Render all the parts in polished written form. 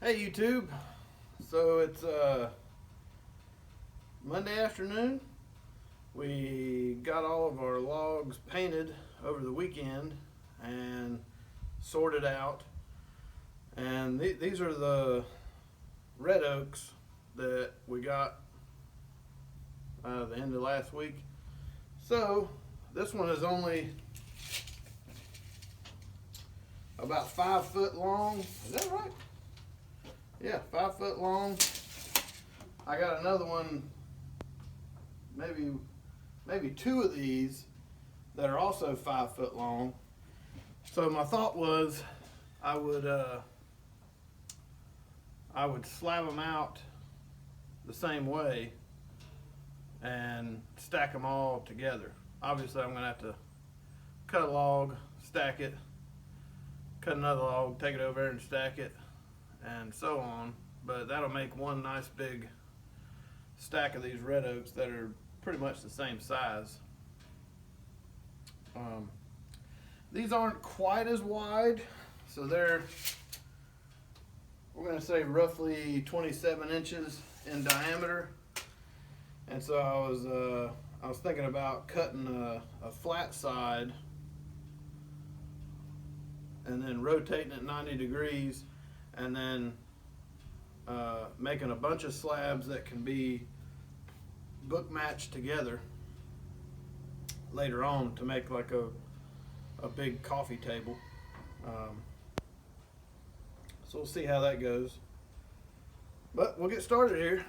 Hey YouTube, so it's Monday afternoon. We got all of our logs painted over the weekend and sorted out, and these are the red oaks that we got the end of last week. So this one is only about 5 foot long. Is that right? Yeah, 5 foot long. I got another one, maybe two of these that are also 5 foot long. So my thought was I would slab them out the same way and stack them all together. Obviously I'm gonna have to cut a log, stack it, cut another log, take it over there and stack it, and so on. But that'll make one nice big stack of these red oaks that are pretty much the same size. These aren't quite as wide, so we're gonna say roughly 27 inches in diameter. And so I was thinking about cutting a flat side and then rotating it 90 degrees, and then making a bunch of slabs that can be book matched together later on to make like a big coffee table. So we'll see how that goes, but we'll get started here.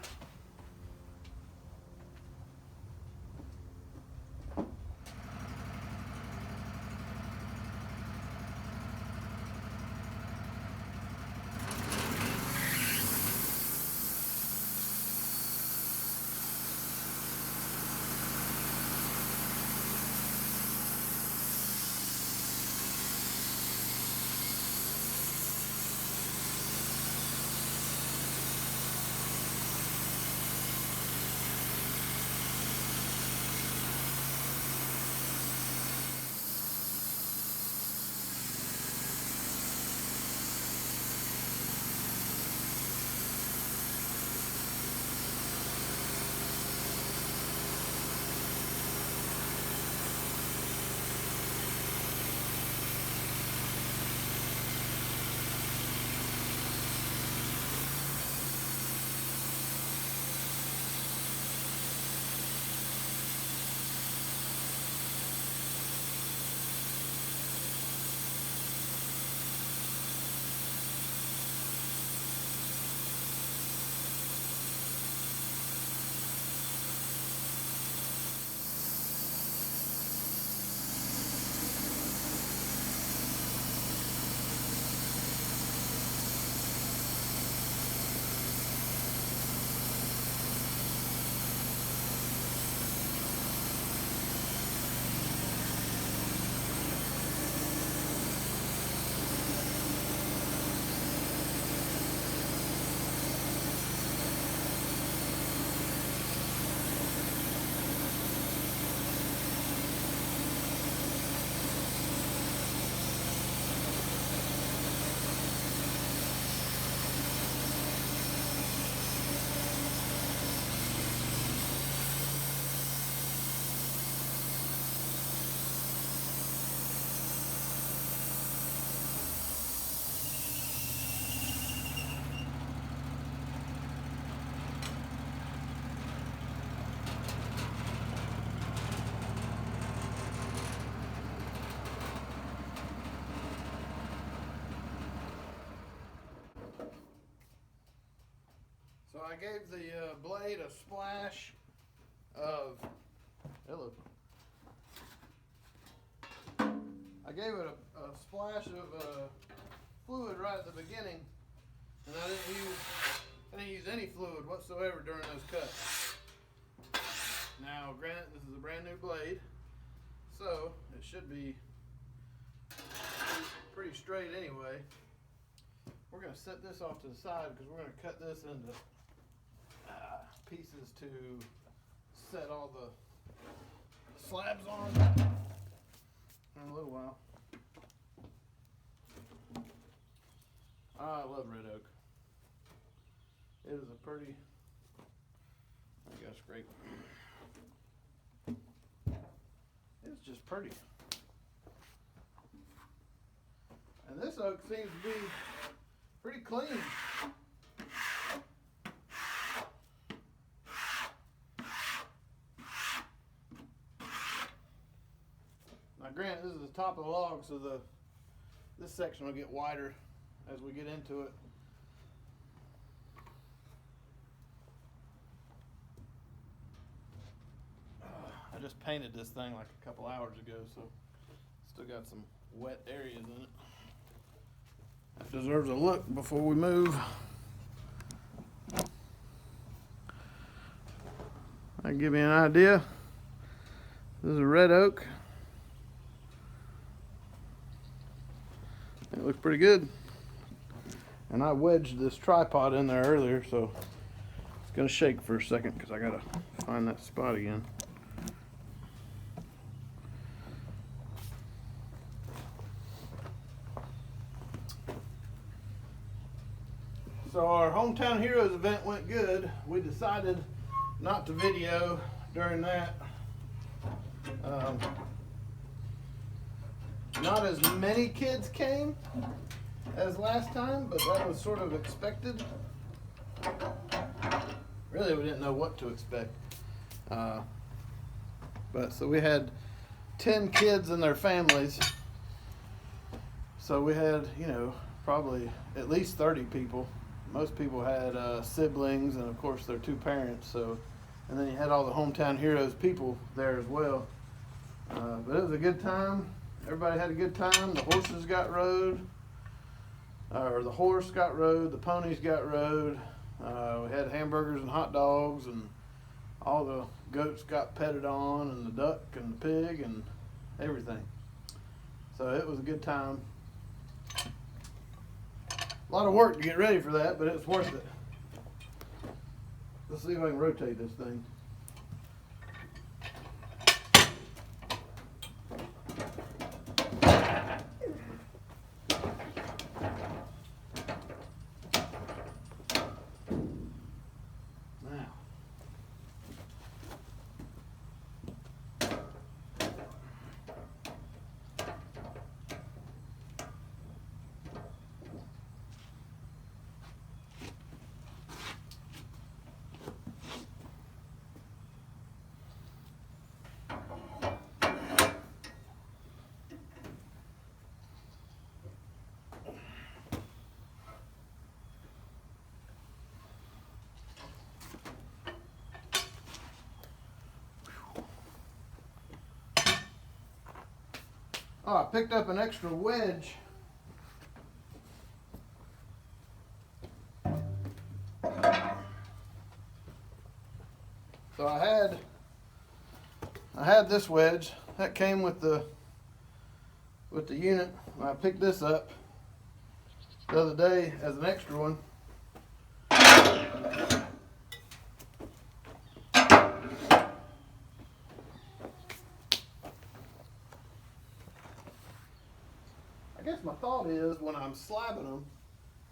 So I gave the blade a splash of, hello. I gave it a splash of fluid right at the beginning, and I didn't use any fluid whatsoever during those cuts. Now, granted, this is a brand new blade, so it should be pretty straight anyway. We're going to set this off to the side because we're going to cut this into pieces to set all the slabs on in a little while. I love red oak. It is a pretty, I gotta scrape. It's just pretty. And this oak seems to be pretty clean. Now granted, this is the top of the log, so this section will get wider as we get into it. I just painted this thing like a couple hours ago, so still got some wet areas in it. That deserves a look before we move. I'll give you an idea. This is a red oak. It looks pretty good. And I wedged this tripod in there earlier, so it's gonna shake for a second because I gotta find that spot again. So our Hometown Heroes event went good. We decided not to video during that. Not as many kids came as last time, but that was sort of expected. Really, we didn't know what to expect. But so we had 10 kids and their families. So we had, you know, probably at least 30 people. Most people had siblings and of course their two parents. So, and then you had all the Hometown Heroes people there as well. But it was a good time. Everybody had a good time. The horses got rode, or the horse got rode, the ponies got rode. We had hamburgers and hot dogs, and all the goats got petted on, and the duck and the pig and everything. So it was a good time. A lot of work to get ready for that, but it's worth it. Let's see if I can rotate this thing. Oh, I picked up an extra wedge. So I had this wedge that came with the unit. I picked this up the other day as an extra one. I guess my thought is when I'm slabbing them,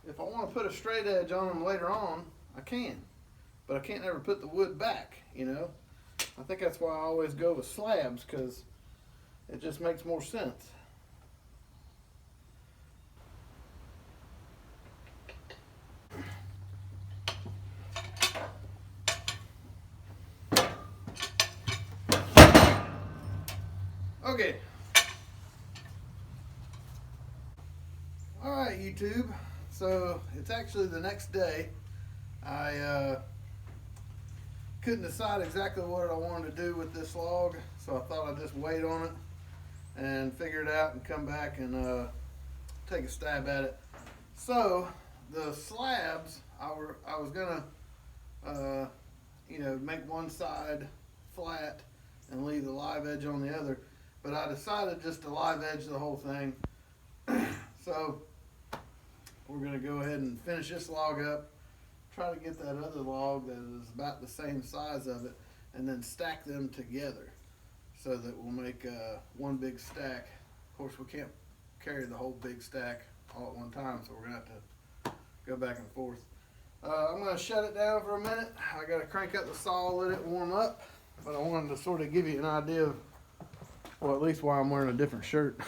if I want to put a straight edge on them later on, I can. But I can't ever put the wood back, you know. I think that's why I always go with slabs, because it just makes more sense. Okay. Alright, YouTube. So it's actually the next day. I couldn't decide exactly what I wanted to do with this log, so I thought I'd just wait on it and figure it out and come back and take a stab at it. So the slabs, I was gonna you know, make one side flat and leave the live edge on the other, but I decided just to live edge the whole thing. So we're gonna go ahead and finish this log up, try to get that other log that is about the same size of it, and then stack them together so that we'll make one big stack. Of course, we can't carry the whole big stack all at one time, so we're gonna have to go back and forth. I'm going to shut it down for a minute. I got to crank up the saw, let it warm up. But I wanted to sort of give you an idea of, well, at least why I'm wearing a different shirt.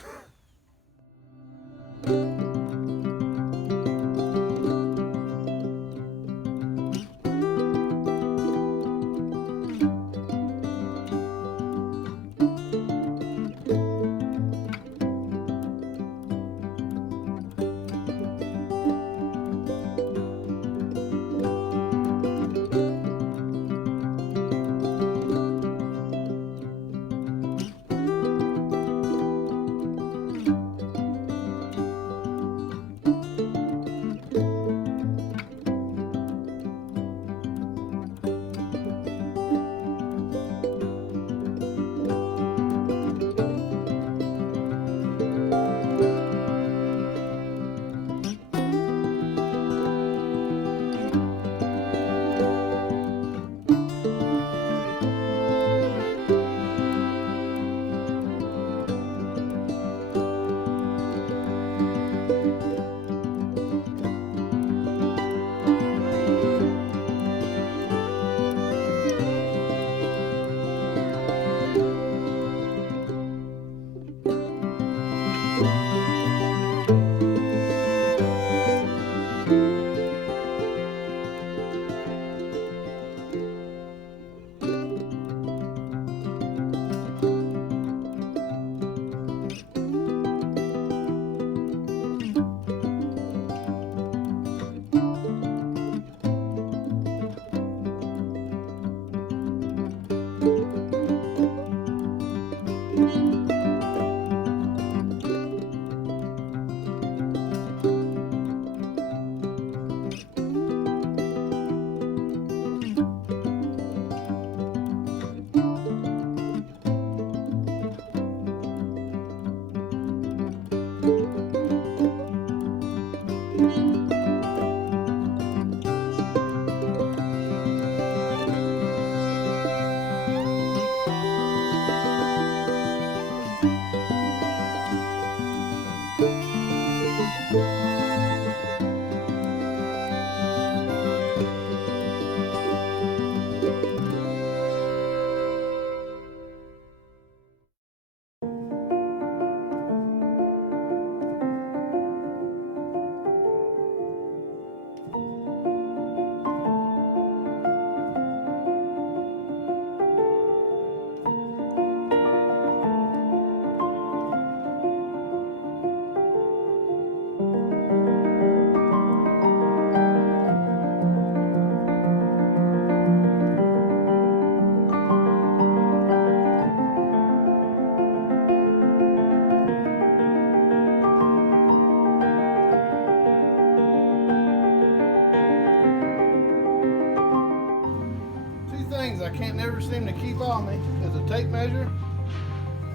I can't never seem to keep on me is a tape measure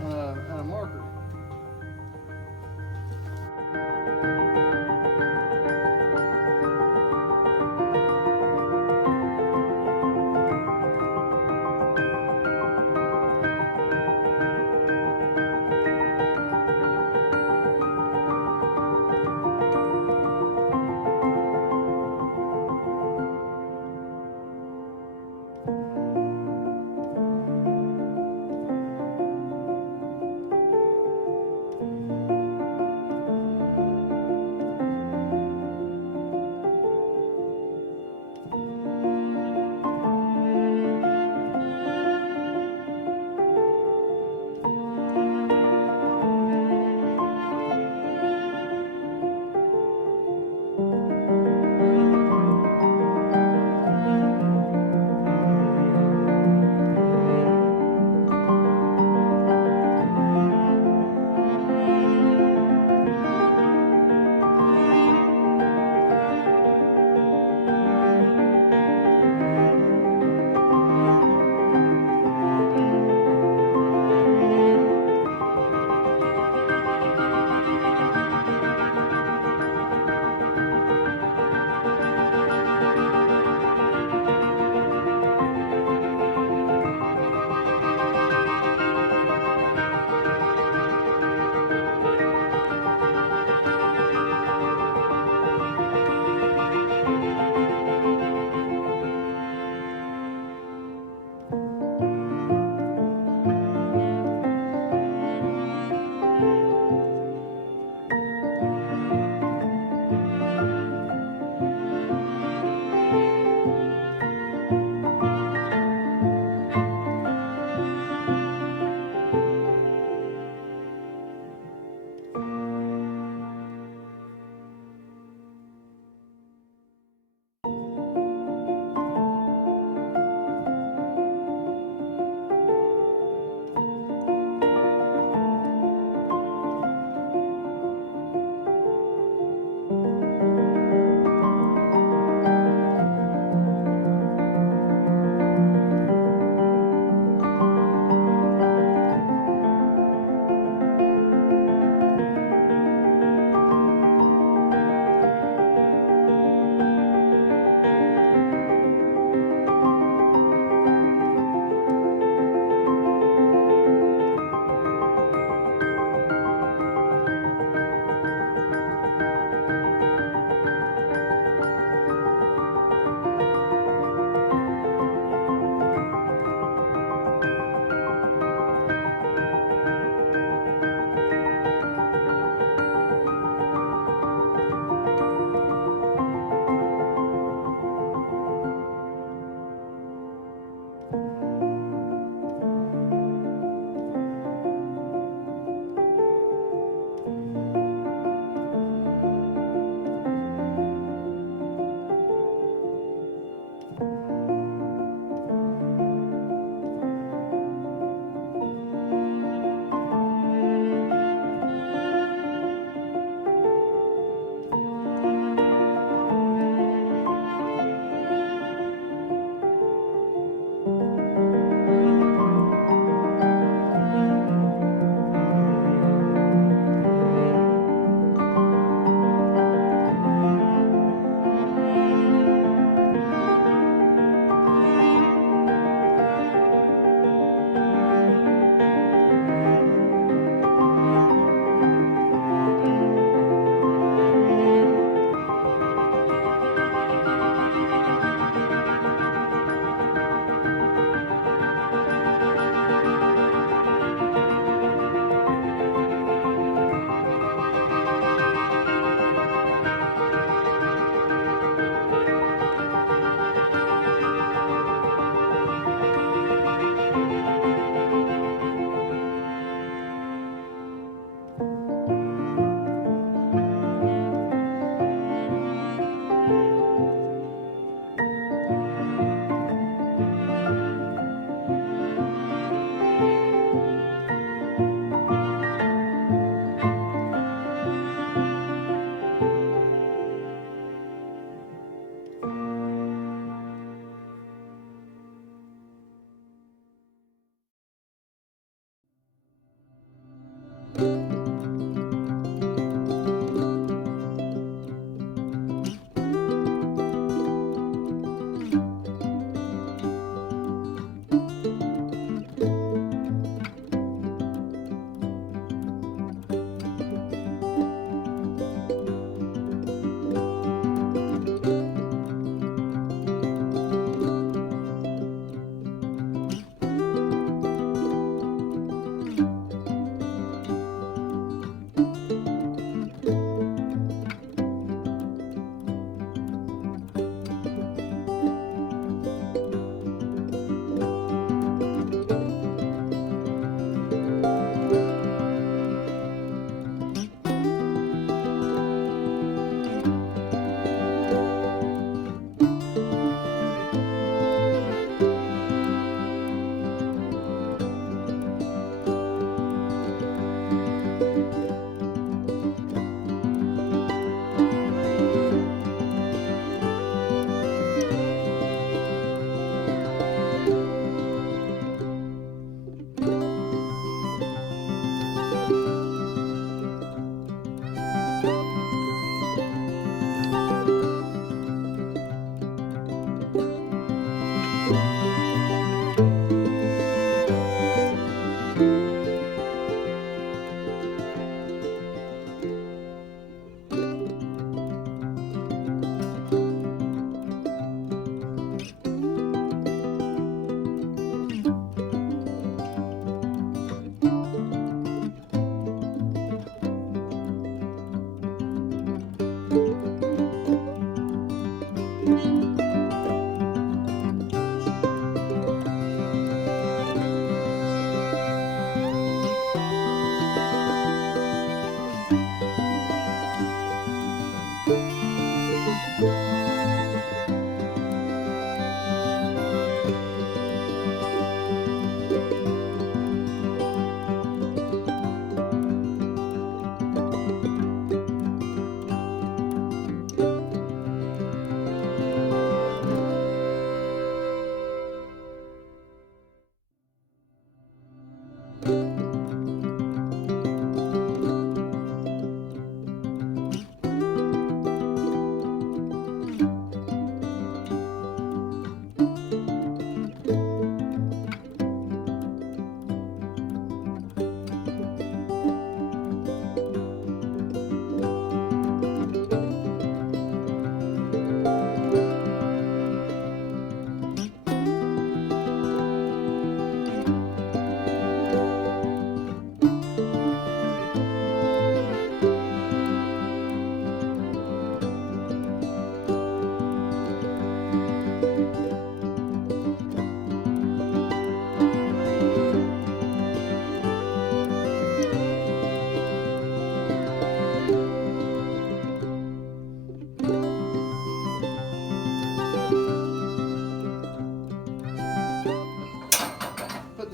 and a marker.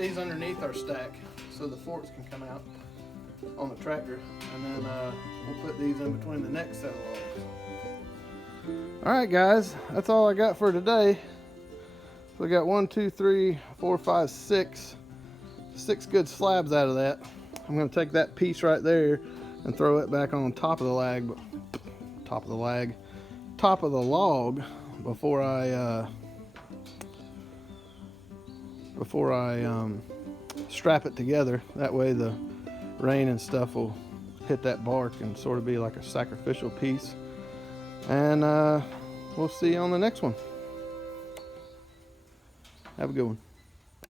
these underneath our stack so the forks can come out on the tractor, and then we'll put these in between the next set of logs. All right, guys, that's all I got for today. So we got 1, 2, 3, 4, 5, 6 good slabs out of that. I'm going to take that piece right there and throw it back on top of the log before I strap it together. That way the rain and stuff will hit that bark and sort of be like a sacrificial piece. And we'll see you on the next one. Have a good one.